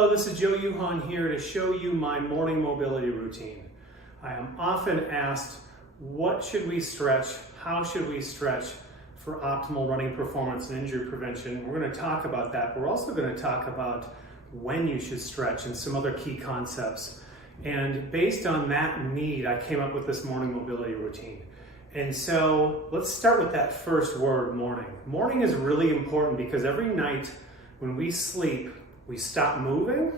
Hello, this is Joe Yuhan here to show you my morning mobility routine. I am often asked, what should we stretch? How should we stretch for optimal running performance and injury prevention? We're going to talk about that. We're also going to talk about when you should stretch and some other key concepts. And based on that need, I came up with this morning mobility routine. And so let's start with that first word, morning. Morning is really important because every night when we sleep, we stop moving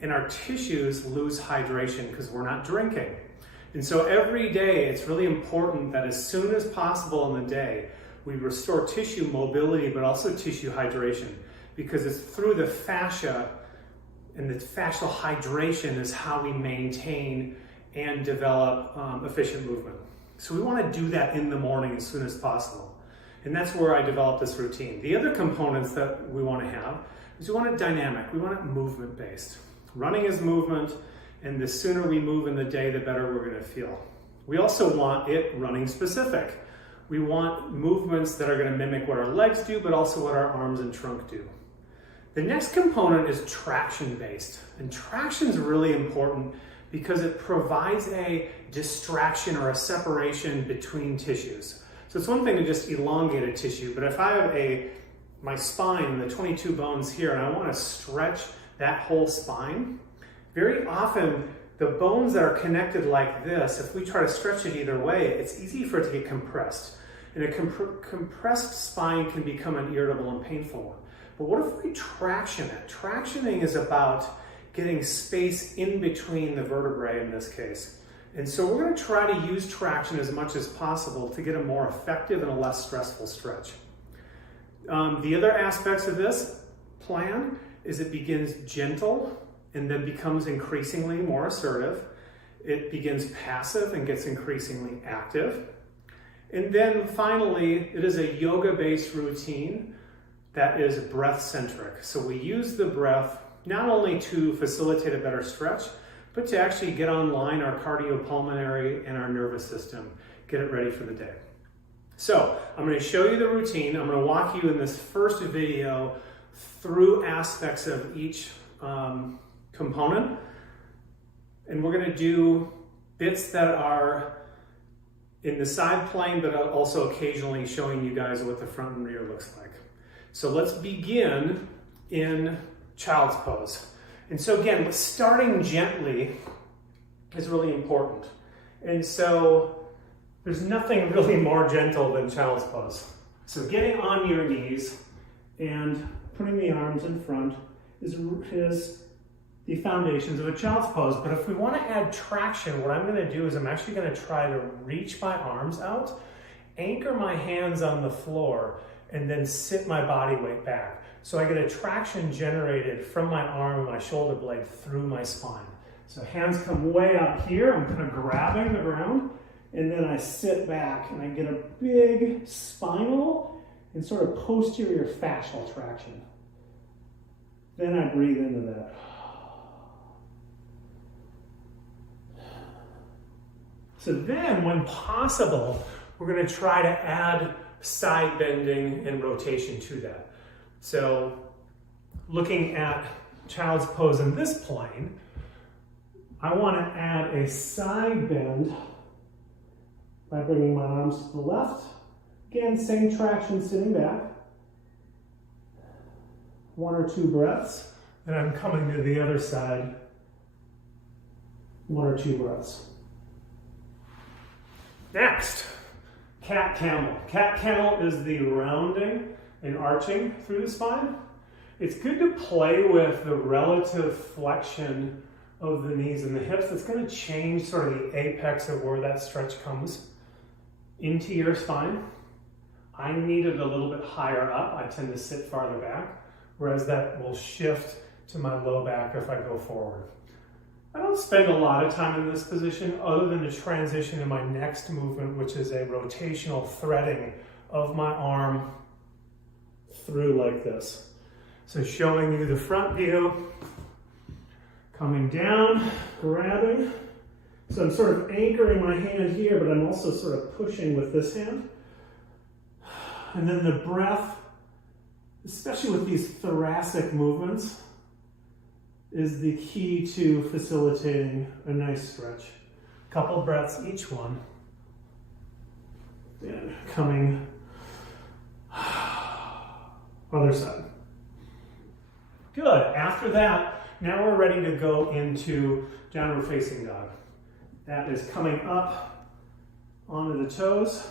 and our tissues lose hydration because we're not drinking. And so every day it's really important that as soon as possible in the day, we restore tissue mobility but also tissue hydration, because it's through the fascia, and the fascial hydration is how we maintain and develop efficient movement. So we want to do that in the morning as soon as possible. And that's where I developed this routine. The other components that we want to have is we want it dynamic. We want it movement-based. Running is movement, and the sooner we move in the day, the better we're going to feel. We also want it running specific. We want movements that are going to mimic what our legs do, but also what our arms and trunk do. The next component is traction-based. And traction is really important because it provides a distraction or a separation between tissues. So it's one thing to just elongate a tissue, but if I have my spine, the 22 bones here, and I want to stretch that whole spine, very often the bones that are connected like this, if we try to stretch it either way, it's easy for it to get compressed. And a compressed spine can become an irritable and painful one. But what if we traction it? Tractioning is about getting space in between the vertebrae in this case. And so we're going to try to use traction as much as possible to get a more effective and a less stressful stretch. The other aspects of this plan is it begins gentle and then becomes increasingly more assertive. It begins passive and gets increasingly active. And then finally, it is a yoga-based routine that is breath-centric. So we use the breath not only to facilitate a better stretch, but to actually get online our cardiopulmonary and our nervous system, get it ready for the day. So I'm going to show you the routine. I'm going to walk you in this first video through aspects of each component. And we're going to do bits that are in the side plane, but also occasionally showing you guys what the front and rear looks like. So let's begin in child's pose. And so again, starting gently is really important. And so there's nothing really more gentle than child's pose. So getting on your knees and putting the arms in front is the foundations of a child's pose. But if we want to add traction, what I'm going to do is I'm actually going to try to reach my arms out, anchor my hands on the floor, and then sit my body weight back. So I get a traction generated from my arm and my shoulder blade through my spine. So hands come way out here, I'm kind of grabbing the ground, and then I sit back and I get a big spinal and sort of posterior fascial traction. Then I breathe into that. So then, when possible, we're going to try to add side bending and rotation to that. So looking at child's pose in this plane, I want to add a side bend by bringing my arms to the left. Again, same traction sitting back. 1 or 2 breaths. And I'm coming to the other side. 1 or 2 breaths. Next, cat-camel. Cat-camel is the rounding and arching through the spine. It's good to play with the relative flexion of the knees and the hips. It's going to change sort of the apex of where that stretch comes into your spine. I need it a little bit higher up. I tend to sit farther back, whereas that will shift to my low back if I go forward. I don't spend a lot of time in this position other than to transition to my next movement, which is a rotational threading of my arm through like this. So showing you the front view, coming down, grabbing. So I'm sort of anchoring my hand here, but I'm also sort of pushing with this hand. And then the breath, especially with these thoracic movements, is the key to facilitating a nice stretch. Couple breaths each one. Then coming other side. Good. After that, now we're ready to go into downward facing dog. That is coming up onto the toes.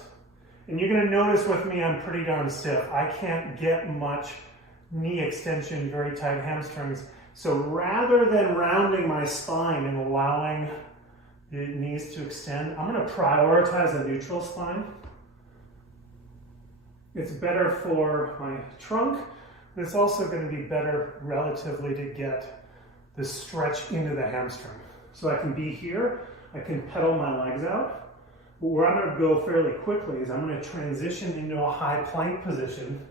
And you're going to notice with me, I'm pretty darn stiff. I can't get much knee extension, very tight hamstrings. So rather than rounding my spine and allowing the knees to extend, I'm going to prioritize a neutral spine. It's better for my trunk, but it's also going to be better relatively to get the stretch into the hamstring. So I can be here, I can pedal my legs out, but where I'm going to go fairly quickly is I'm going to transition into a high plank position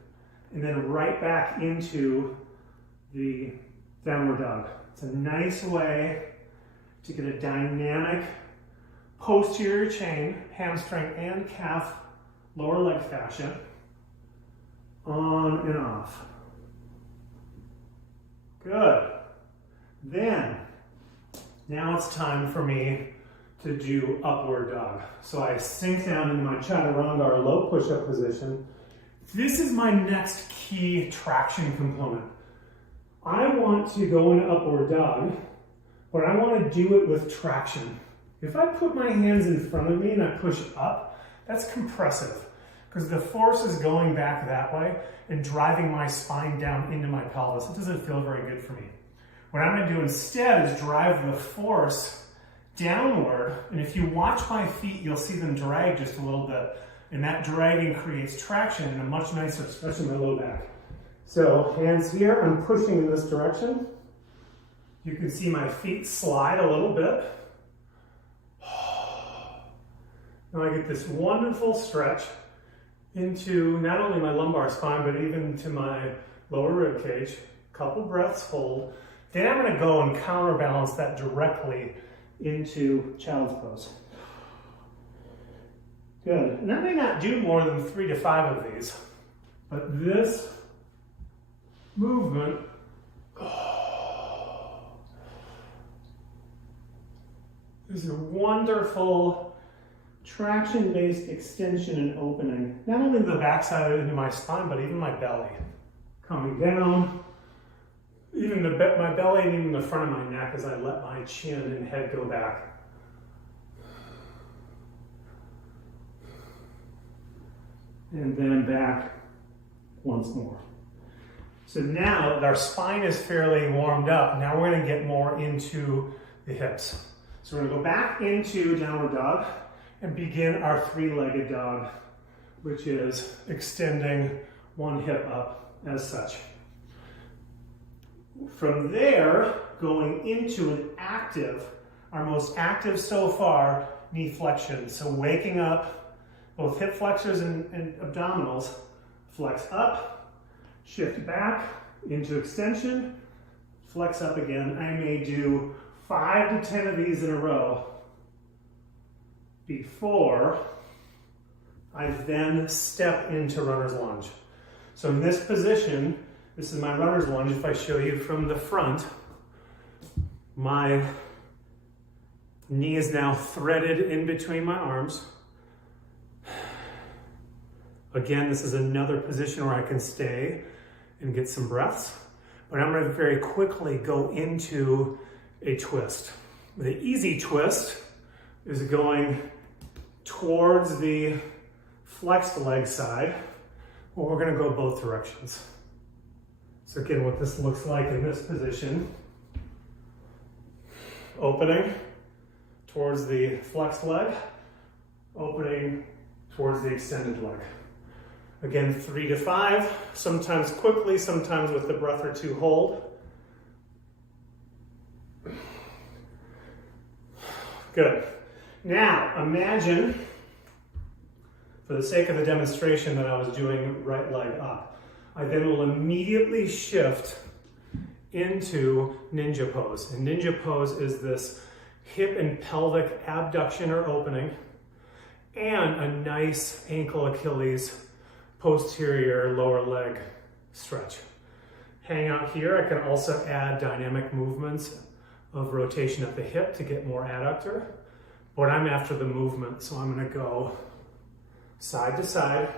and then right back into the downward dog. It's a nice way to get a dynamic posterior chain, hamstring and calf, lower leg fascia, on and off. Good. Then, now it's time for me to do upward dog. So I sink down into my chaturanga or low push-up position. This is my next key traction component. I want to go into upward dog, but I want to do it with traction. If I put my hands in front of me and I push up, that's compressive because the force is going back that way and driving my spine down into my pelvis. It doesn't feel very good for me. What I'm going to do instead is drive the force downward, and if you watch my feet, you'll see them drag just a little bit, and that dragging creates traction and a much nicer stretch in my low back. So hands here, I'm pushing in this direction. You can see my feet slide a little bit. Now I get this wonderful stretch into not only my lumbar spine, but even to my lower rib cage. Couple breaths, hold. Then I'm going to go and counterbalance that directly into child's pose. Good. And I may not do more than 3 to 5 of these, but this movement is a wonderful traction-based extension and opening, not only the backside into my spine, but even my belly. Coming down, even my belly and even the front of my neck as I let my chin and head go back. And then back once more. So now that our spine is fairly warmed up, now we're going to get more into the hips. So we're going to go back into downward dog and begin our 3-legged dog, which is extending one hip up as such. From there, going into an active, our most active so far, knee flexion. So waking up, both hip flexors and abdominals, flex up, shift back into extension, flex up again. I may do 5 to 10 of these in a row before I then step into runner's lunge. So in this position, this is my runner's lunge. If I show you from the front, my knee is now threaded in between my arms. Again, this is another position where I can stay and get some breaths, but I'm going to very quickly go into a twist. The easy twist is going towards the flexed leg side, or we're going to go both directions. So again, what this looks like in this position, opening towards the flexed leg, opening towards the extended leg. Again, 3 to 5, sometimes quickly, sometimes with a breath or two hold. Good. Now, imagine, for the sake of the demonstration, that I was doing right leg up. I then will immediately shift into ninja pose. And ninja pose is this hip and pelvic abduction or opening, and a nice ankle Achilles posterior lower leg stretch. hang out here. I can also add dynamic movements of rotation of the hip to get more adductor. But I'm after the movement, so I'm going to go side to side.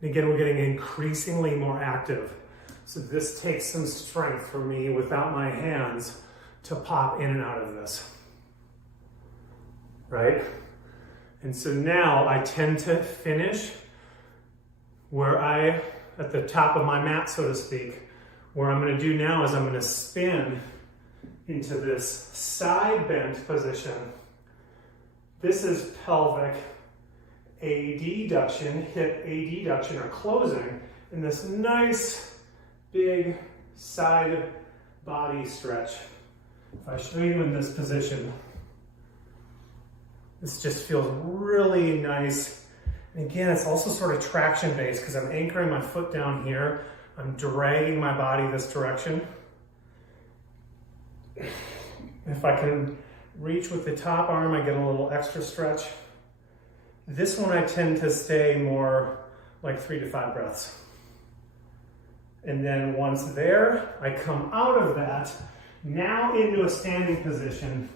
And again, we're getting increasingly more active. So this takes some strength for me without my hands to pop in and out of this, right? And so now I tend to finish where at the top of my mat, so to speak. What I'm going to do now is I'm going to spin into this side bend position. This is pelvic adduction, hip adduction or closing, in this nice big side body stretch. If I show you in this position, this just feels really nice. And again, it's also sort of traction based because I'm anchoring my foot down here. I'm dragging my body this direction. If I can reach with the top arm, I get a little extra stretch. This one I tend to stay more like 3 to 5 breaths. And then once there, I come out of that, now into a standing position,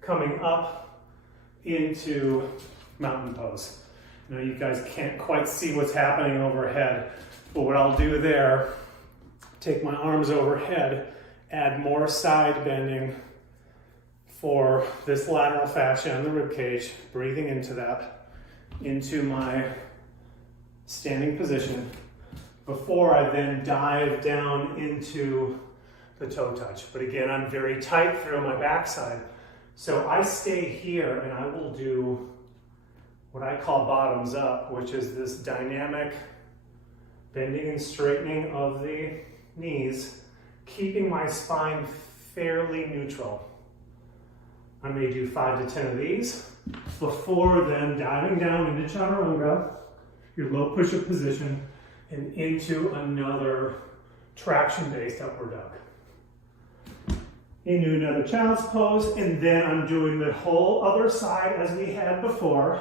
coming up into mountain pose. Now you guys can't quite see what's happening overhead, but what I'll do there, take my arms overhead, add more side bending for this lateral fascia and the rib cage, breathing into that, into my standing position, before I then dive down into the toe touch. But again, I'm very tight through my backside. So I stay here and I will do what I call bottoms up, which is this dynamic bending and straightening of the knees, keeping my spine fairly neutral. I may do 5 to 10 of these before then diving down into chaturanga, your low push-up position, and into another traction-based upward dog. Into another child's pose, and then I'm doing the whole other side as we had before.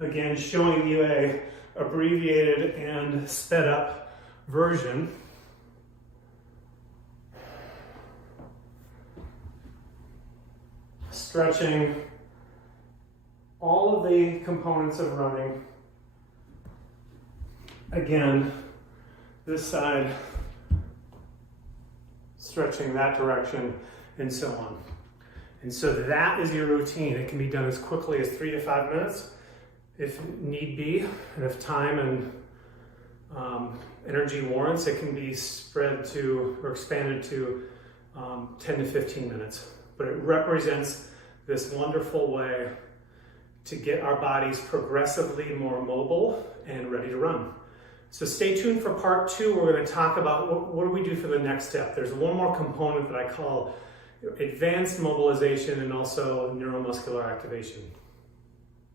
Again, showing you a abbreviated and sped up version. Stretching all of the components of running. Again, this side, stretching that direction, and so on. And so that is your routine. It can be done as quickly as 3 to 5 minutes if need be, and if time and energy warrants, it can be spread to or expanded to 10 to 15 minutes. But it represents this wonderful way to get our bodies progressively more mobile and ready to run. So stay tuned for part 2. We're going to talk about what do we do for the next step. There's one more component that I call advanced mobilization and also neuromuscular activation.